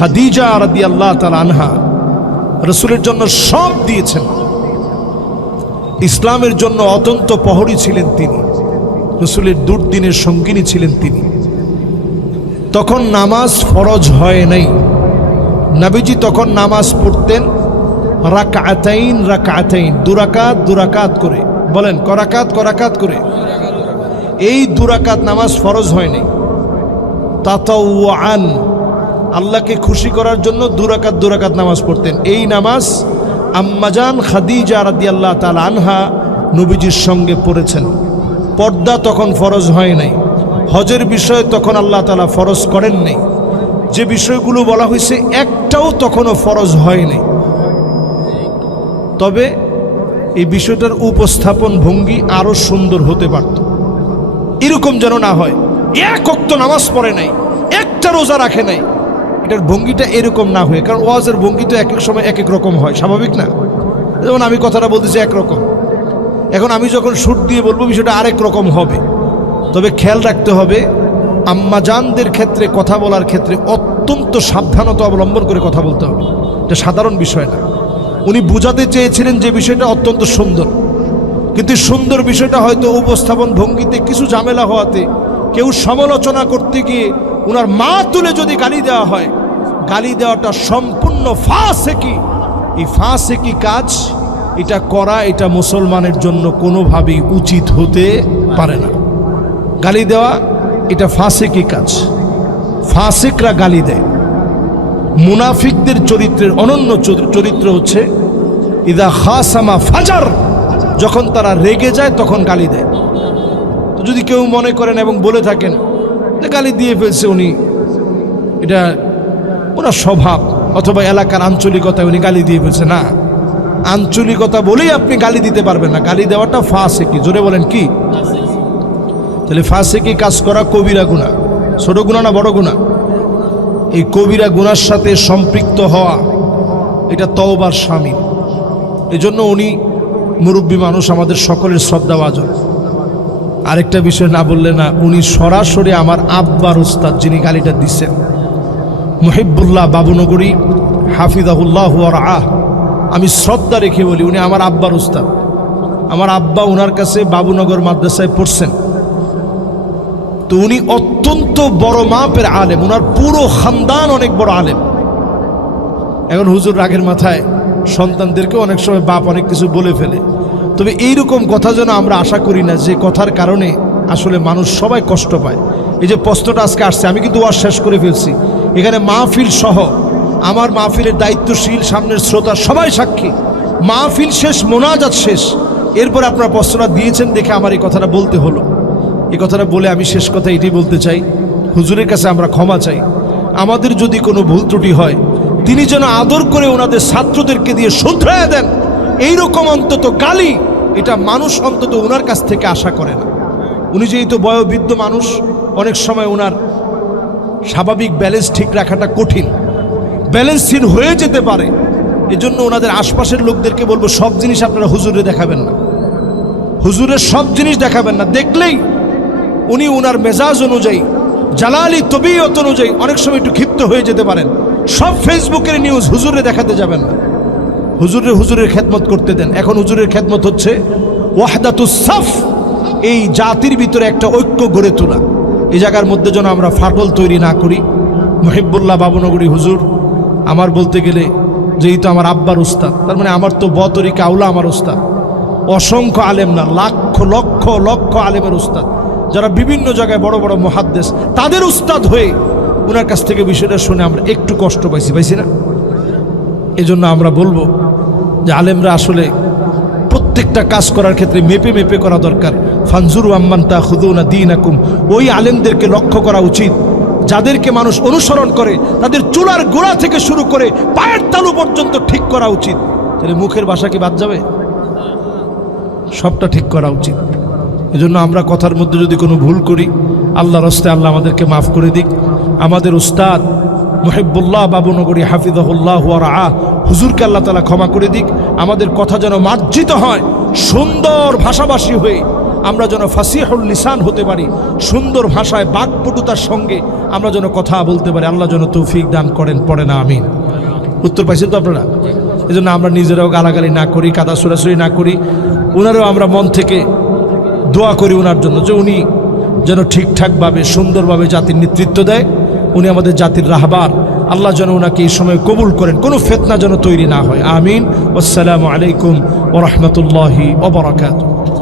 খাদিজা রাদিয়াল্লাহু তাআলা আনহা রাসূলের জন্য সব দিয়েছেন। ইসলামের জন্য অত্যন্ত প্রহরী ছিলেন তিনি, রাসূলের দুর্দিনের সঙ্গিনী ছিলেন তিনি। তখন নামাজ ফরজ হয় নাই, নবীজি তখন নামাজ পড়তেন রাকাতাইন রাকাতাইন, দুরাকাত দুরাকাত করে। বলেন করাকাত করাকাত করে। এই দুরাকাত নামাজ ফরজ হয় নাই, তাতাওয়ান, আল্লাহকে খুশি করার জন্য দুরাকাত দুরাকাত নামাজ পড়তেন। এই নামাজ আম্মাজান খাদিজা রাদিয়াল্লাহু তাআলা আনহা নবীজির সঙ্গে পড়েছেন। পর্দা তখন ফরজ হয় নাই, হজের বিষয় তখন আল্লাহ তাআলা ফরজ করেন নাই, যে বিষয়গুলো বলা হয়েছে একটাও তখনও ফরজ হয় নাই। তবে এই বিষয়টার উপস্থাপন ভঙ্গি আরো সুন্দর হতে পারত। এরকম যেন না হয় এক ওয়াক্ত নামাজ পড়ে নাই, একটা রোজা রাখে নাই, এটার ভঙ্গিটা এরকম না হয়ে, কারণ ওয়াজের ভঙ্গি তো এক এক সময় এক এক রকম হয়, স্বাভাবিক না? যেমন আমি কথাটা বলতেছি একরকম, এখন আমি যখন সুর দিয়ে বলবো বিষয়টা আরেক রকম হবে। তবে খেয়াল রাখতে হবে, আম্মাজানদের ক্ষেত্রে কথা বলার ক্ষেত্রে অত্যন্ত সাবধানতা অবলম্বন করে কথা বলতে হবে। এটা সাধারণ বিষয় না। উনি বুঝাতে চেয়েছিলেন যে বিষয়টা অত্যন্ত সুন্দর, কিন্তু সুন্দর বিষয়টা হয়তো উপস্থাপন ভঙ্গিতে কিছু ঝামেলা হওয়াতে কেউ সমালোচনা করতে গিয়ে উনার মা তুলে যদি গালি দেওয়া হয়, গালি দেওয়াটা সম্পূর্ণ ফাসেকি। এই ফাসেকি কাজ এটা করা, এটা মুসলমানের জন্য কোনোভাবেই উচিত হতে পারে না। গালি দেওয়া এটা ফাসেকি কাজ, ফাসেকরা গালি দেয়। মুনাফিকদের চরিত্রের অনন্য চরিত্র হচ্ছে ইদা খাসামা ফাজার, যখন তারা রেগে যায় তখন গালি দেয়। তো যদি কেউ মনে করেন এবং বলে থাকেন যে গালি দিয়ে ফেলছে উনি, এটা ওনার স্বভাব অথবা এলাকার আঞ্চলিকতায় উনি গালি দিয়ে ফেলছে, না, আঞ্চলিকতা বলেই আপনি গালি দিতে পারবেন না। গালি দেওয়াটা ফাসেকি। জোরে বলেন কি? তাহলে ফাসেকি কাজ করা কবিরা গুনাহ। ছোট গুনাহ না বড় গুনাহ? এই কবিরা গুনার সাথে সম্পৃক্ত হওয়া এটা তওবার শামিল। এজন্য উনি মুরব্বী মানুষ, আমাদের সকলের শ্রদ্ধাভাজন। আরেকটা বিষয় না বললে না, উনি সরাসরি আমার আব্বার উস্তাদ, যিনি গালিটা দিচ্ছেন, মুহিবুল্লাহ বাবুনগরী হাফিজাহুল্লাহ ওয়া রাআহ। আমি শ্রদ্ধা রেখে বলি, উনি আমার আব্বার উস্তাদ। আমার আব্বা ওনার কাছে বাবুনগর মাদ্রাসায় পড়ছেন। তো উনি অত্যন্ত বড় মাপের আলেম, ওনার পুরো খানদান অনেক বড় আলেম। এখন হুজুর রাগের মাথায় সন্তানদেরকে অনেক সময় বাপ অনেক কিছু বলে ফেলে। তবে এইরকম কথা যেন আমরা আশা করি না যে কথার কারণে আসলে মানুষ সবাই কষ্ট পায়। এই যে প্রশ্নটা আজকে আসছে, আমি কিন্তু ওয়াজ শেষ করে ফেলছি, এখানে মাহফিল সহ আমার মাহফিলের দায়িত্বশীল সামনের শ্রোতা সবাই সাক্ষী। মাহফিল শেষ, মোনাজাত শেষ, এরপর আপনারা প্রশ্নটা দিয়েছেন দেখে আমার এই কথাটা বলতে হলো। এই কথাটা বলে আমি শেষ কথা এটাই বলতে চাই, হুজুরের কাছে আমরা ক্ষমা চাই। আমাদের যদি কোনো ভুল ত্রুটি হয়, তিনি যেন আদর করে ওনাদের ছাত্রদেরকে দিয়ে শুধরায়া দেন। এইরকম অন্তত গালি, এটা মানুষ অন্তত ওনার কাছ থেকে আশা করে না। উনি যেহেতু বয়োবৃদ্ধ মানুষ, অনেক সময় ওনার স্বাভাবিক ব্যালেন্স ঠিক রাখাটা কঠিন, ব্যালেন্সহীন হয়ে যেতে পারে। এজন্য ওনাদের আশপাশের লোকদেরকে বলবো, সব জিনিস আপনারা হুজুরে দেখাবেন না, হুজুরের সব জিনিস দেখাবেন না। দেখলেই উনি ওনার মেজাজ অনুযায়ী, জালালি তবিয়ত অনুযায়ী অনেক সময় একটু ক্ষিপ্ত হয়ে যেতে পারেন। সব ফেসবুকের নিউজ হুজুরে দেখাতে যাবেন না, হুজুরের খেদমত করতে দেন। এখন হুজুরের খেদমত হচ্ছে ওয়াহদাতুস সাফ, এই জাতির ভিতরে একটা ঐক্য গড়ে তোলা। এই জায়গার মধ্যে যেন আমরা ফাটল তৈরি না করি। মুহিবুল্লাহ বাবুনগরী হুজুর আমার বলতে গেলে যেহেতু আমার আব্বার উস্তাদ, তার মানে আমার তো বতরিকা আউলা আমার উস্তাদ। অসংখ্য আলেম না, লাখ লক্ষ লক্ষ আলেমের উস্তাদ, যারা বিভিন্ন জায়গায় বড় বড় মুহাদ্দিস, তাদের উস্তাদ হয়ে ওনার কাছ থেকে বিষয়টা শুনে আমরা একটু কষ্ট পাইছি না? এজন্য আমরা বলবো যে আলেমরা আসলে প্রত্যেকটা কাজ করার ক্ষেত্রে মেপে মেপে করা দরকার। ফানজুরু আম্মান তাখুযুনা দীনাকুম, ওই আলেমদেরকে লক্ষ্য করা উচিত যাদেরকে মানুষ অনুসরণ করে, তাদের চুলার গোড়া থেকে শুরু করে পায়ের তালু পর্যন্ত ঠিক করা উচিত। তাহলে মুখের ভাষা কি বাদ যাবে? সবটা ঠিক করা উচিত। এজন্য আমরা কথার মধ্যে যদি কোনো ভুল করি, আল্লাহর রাস্তায় আল্লাহ আমাদেরকে মাফ করে দিক। আমাদের উস্তাদ মুহিবুল্লাহ বাবুনগরী হাফিজাহুল্লাহ ওয়া রাআহ হুজুরকে আল্লাহ তাআলা ক্ষমা করে দিক। আমাদের কথা যেন মার্জিত হয়, সুন্দর ভাষাভাষী হয়ে আমরা যেন ফাসিহুল লিসান হতে পারি, সুন্দর ভাষায় বাকপটুতার সঙ্গে আমরা যেন কথা বলতে পারি। আল্লাহ যেন তৌফিক দান করেন, পড়ে না আমিন। উত্তর পাইছেন তো আপনারা? এই জন্য আমরা নিজেরাও গালাগালি না করি, কাদা সুরাসুরি না করি, ওনারও আমরা মন থেকে দোয়া করি ওনার জন্য যে উনি যেন ঠিকঠাকভাবে সুন্দরভাবে জাতির নেতৃত্ব দেয়। উনি আমাদের জাতির রাহবার, আল্লাহ যেন ওনাকে এই সময় কবুল করেন, কোনো ফিতনা যেন তৈরি না হয়। আমিন। আসসালামু আলাইকুম ওয়া রাহমাতুল্লাহি ওয়া বারাকাতুহু।